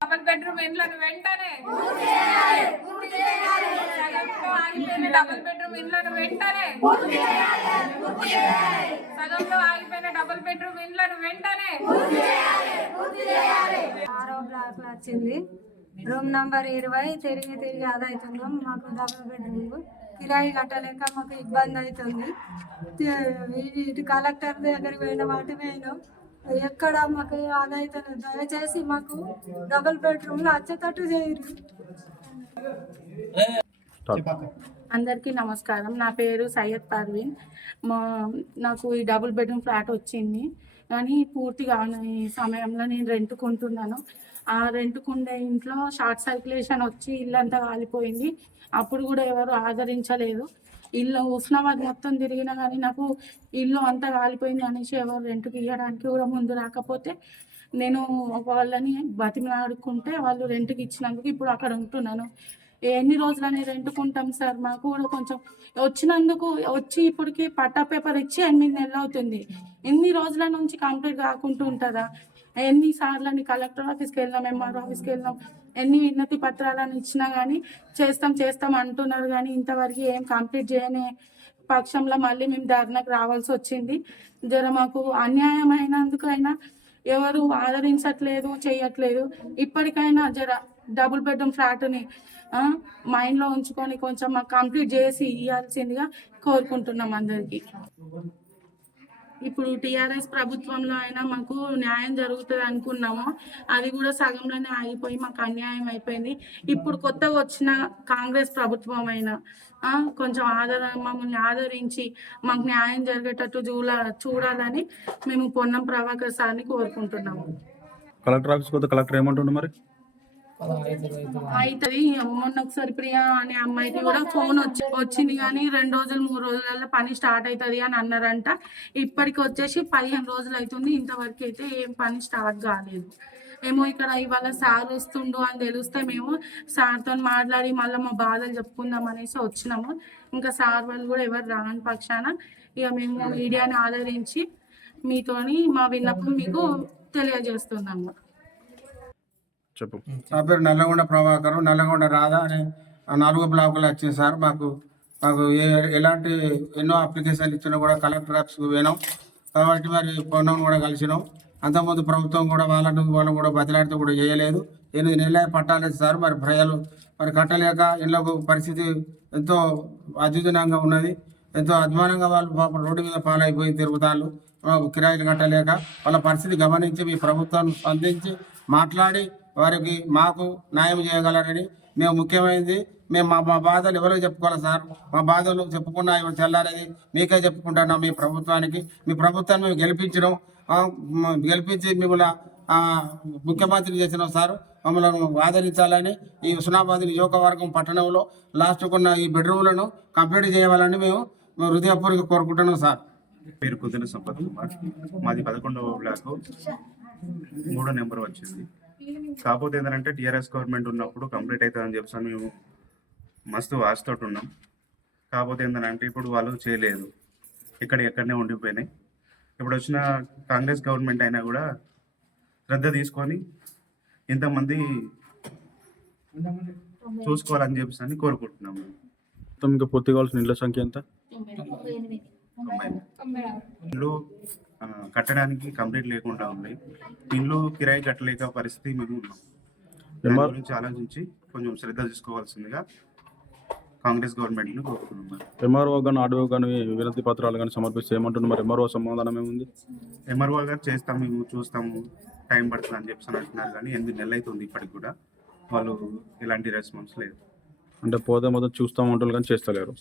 Double bedroom ఇండ్లను వెంటనే సగంలో ఆగిపోయిన డబుల్ బెడ్రూమ్ ఇండ్లను వెంటనే సగంలో ఆగిపోయిన డబుల్ బెడ్రూమ్ ఇండ్లను వెంటనే ఆరో బ్లాక్ వచ్చింది. రూమ్ నంబర్ ఇరవై తిరిగి తిరిగి అది అవుతున్నాం మాకు డబుల్ బెడ్రూమ్ కిరాయి కట్టలేక మాకు ఇబ్బంది అవుతుంది. ఇటు కలెక్టర్ దగ్గరికి పోయిన వాటి పోయినాం ఎక్కడ మాకు అదైతే దయచేసి మాకు డబుల్ బెడ్రూమ్లో వచ్చేటట్టు చేయరు. అందరికీ నమస్కారం. నా పేరు సయ్యద్ పర్వీన్. మా నాకు ఈ డబుల్ బెడ్రూమ్ ఫ్లాట్ వచ్చింది. కానీ పూర్తిగా ఈ సమయంలో నేను రెంట్కుంటున్నాను. ఆ రెంట్కుండే ఇంట్లో షార్ట్ సర్క్యులేషన్ వచ్చి ఇల్లంతా కాలిపోయింది. అప్పుడు కూడా ఎవరు ఆదరించలేదు. ఇల్లు ఉస్నాబాద్ మొత్తం తిరిగినా కానీ నాకు ఇల్లు అంతా కాలిపోయింది అనేసి ఎవరు రెంట్కి ఇవ్వడానికి కూడా ముందు రాకపోతే నేను వాళ్ళని బతిమలాడుకుంటే వాళ్ళు రెంట్కి ఇచ్చినందుకు ఇప్పుడు అక్కడ ఉంటున్నాను. ఎన్ని రోజులని రెంటుకుంటాం సార్? మాకు కూడా కొంచెం వచ్చినందుకు వచ్చి ఇప్పటికి పట్టా పేపర్ ఇచ్చి ఎనిమిది నెలలు అవుతుంది. ఎన్ని రోజుల నుంచి కంప్లీట్ కాకుండా ఉంటుందా? ఎన్ని సార్లని కలెక్టర్ ఆఫీస్కి వెళ్ళాం ఎంఆర్ ఆఫీస్కి వెళ్ళాం ఎన్ని విన్నతి పత్రాలను ఇచ్చినా కానీ చేస్తాం చేస్తాం అంటున్నారు కానీ ఇంతవరకు ఏం కంప్లీట్ చేయని పక్షంలో మళ్ళీ మేము ధర్నాకు రావాల్సి వచ్చింది. జర మాకు అన్యాయమైనందుకైనా ఎవరు ఆదరించట్లేదు చేయట్లేదు. ఇప్పటికైనా జర డబుల్ బెడ్రూమ్ ఫ్లాట్ని మైండ్లో ఉంచుకొని కొంచెం మాకు కంప్లీట్ చేసి ఇవ్వాల్సిందిగా కోరుకుంటున్నాం అందరికీ. ఇప్పుడు టీఆర్ఎస్ ప్రభుత్వంలో అయినా మాకు న్యాయం జరుగుతుంది అనుకున్నాము అది కూడా సగంలోనే ఆగిపోయి మాకు అన్యాయం అయిపోయింది. ఇప్పుడు కొత్తగా వచ్చిన కాంగ్రెస్ ప్రభుత్వం అయినా ఆ, కొంచెం ఆదర మమ్మల్ని ఆదరించి మాకు న్యాయం జరిగేటట్టు చూడ చూడాలని మేము పొన్నం ప్రభాకర్ సార్ని కోరుకుంటున్నాము. కలెక్టర్ ఆఫీస్ కలెక్టర్ ఏమంటుండు మరి? అవుతుంది మొన్న ఒకసారి ప్రియా అనే అమ్మాయికి కూడా ఫోన్ వచ్చి వచ్చింది కానీ రెండు రోజులు మూడు రోజులలో పని స్టార్ట్ అవుతుంది అని అన్నారంట. ఇప్పటికి వచ్చేసి పదిహేను రోజులు అవుతుంది ఇంతవరకు అయితే ఏం పని స్టార్ట్ కాలేదు. ఏమో ఇక్కడ ఇవాళ సార్ వస్తుండు అని తెలిస్తే మేము సార్తో మాట్లాడి మళ్ళీ మా బాధలు చెప్పుకుందాం అనేసి వచ్చినాము. ఇంకా సార్ వాళ్ళు కూడా ఎవరు రాని పక్షాన ఇక మేము మీడియాని ఆదరించి మీతోని మా విన్నపం మీకు తెలియజేస్తున్నాము. చెప్పు. నా పేరు నల్లగొండ ప్రభాకర్ నల్లగొండ రాధా అని నాలుగు బ్లాకులు వచ్చింది సార్. మాకు మాకు ఏ- ఎలాంటి ఎన్నో అప్లికేషన్లు ఇచ్చినా కూడా కలెక్టర్ ఆఫీస్కి పోయినాం. కాబట్టి మరి పొన్నం కూడా కలిసినాం. అంతకుముందు ప్రభుత్వం కూడా వాళ్ళను వాళ్ళని కూడా బదిలాడితే కూడా చేయలేదు. ఎనిమిది నెలలే పట్టాలేదు సార్. మరి ప్రజలు మరి కట్టలేక ఇళ్ళకు పరిస్థితి ఎంతో అద్భుతంగా ఉన్నది. ఎంతో అధ్వానంగా వాళ్ళు పాపం రోడ్డు మీద పాలైపోయి తిరుగుతాళ్ళు. మాకు కిరాయిలు కట్టలేక వాళ్ళ పరిస్థితి గమనించి మీ ప్రభుత్వం స్పందించి మాట్లాడి వారికి మాకు న్యాయం చేయగలరని మేము ముఖ్యమైనది. మేము మా మా బాధలు ఎవరో చెప్పుకోవాలి సార్? మా బాధలు చెప్పుకున్నా ఎవరు చల్లారని మీకే చెప్పుకుంటున్నాం మీ ప్రభుత్వానికి. మీ ప్రభుత్వాన్ని మేము గెలిపించడం గెలిపించి మిమ్మల్ని ముఖ్యమంత్రి చేసినాం సార్. మమ్మల్ని ఆదరించాలని ఈ హుస్నాబాద్ నియోజకవర్గం పట్టణంలో లాస్ట్కున్న ఈ బెడ్రూమ్లను కంప్లీట్ చేయాలని మేము హృదయపూర్వక కోరుకుంటున్నాం సార్. పేరు కుదిన సంపత్ కుమార్. మాది పదకొండవ బ్లాక్. మూడో నెంబర్ వచ్చింది. కాకపోతే ఏంటంటే టీఆర్ఎస్ గవర్నమెంట్ ఉన్నప్పుడు కంప్లీట్ అవుతుందని చెప్పి మేము మస్తు ఆశతో ఉన్నాం. కాకపోతే ఏంటంటే ఇప్పుడు వాళ్ళు చేయలేదు. ఇక్కడ ఎక్కడనే ఉండిపోయినాయి. ఇప్పుడు వచ్చిన కాంగ్రెస్ గవర్నమెంట్ అయినా కూడా శ్రద్ధ తీసుకొని ఇంతమంది చూసుకోవాలని చెప్పేసి అని కోరుకుంటున్నాము మొత్తం ఇంకా పూర్తి కావాల్సిన ఇళ్ళ సంఖ్య ఎంత? కట్టడానికి కంప్లీట్ లేకుండా ఉంది. ఇల్లు కిరాయి కట్టలేక పరిస్థితి మేము ఉన్నాం. దాని గురించి ఆలోచించి కొంచెం శ్రద్ధ తీసుకోవాల్సిందిగా కాంగ్రెస్ గవర్నమెంట్ని కోరుతున్నాం మరి ఎంఆర్ఓ కానీ ఆర్డీఓ కానీ వినతి పత్రాలు కానీ సమర్పిస్తే ఏమంటుంది మరి ఎంఆర్ఓ సమాధానం ఏముంది? ఎంఆర్ఓ గారు చేస్తాం మేము చూస్తాము టైం పడుతుంది అని చెప్పి అంటున్నారు కానీ ఎనిమిది నెలలు అవుతుంది ఇప్పటికి కూడా. వాళ్ళు ఎలాంటి రెస్పాన్స్ లేదు. అంటే పోతే మొత్తం చూస్తాం అంటారు కానీ చేస్తలేరు.